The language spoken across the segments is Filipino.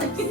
Gel.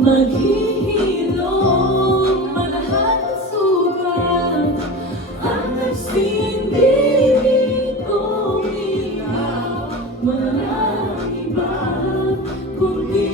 Maghihilom ang lahat ng sugat Ang nagsindi kong ikaw Walang iba kundi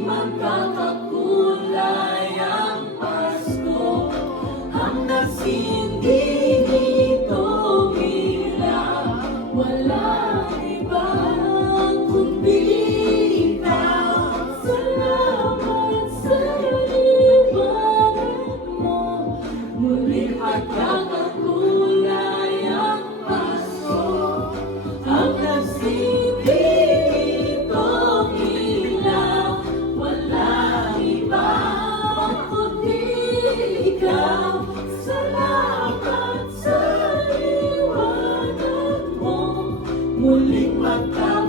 magkakakulay Pasko. Hanggang hindi nito mila Wala muling magkakaroon.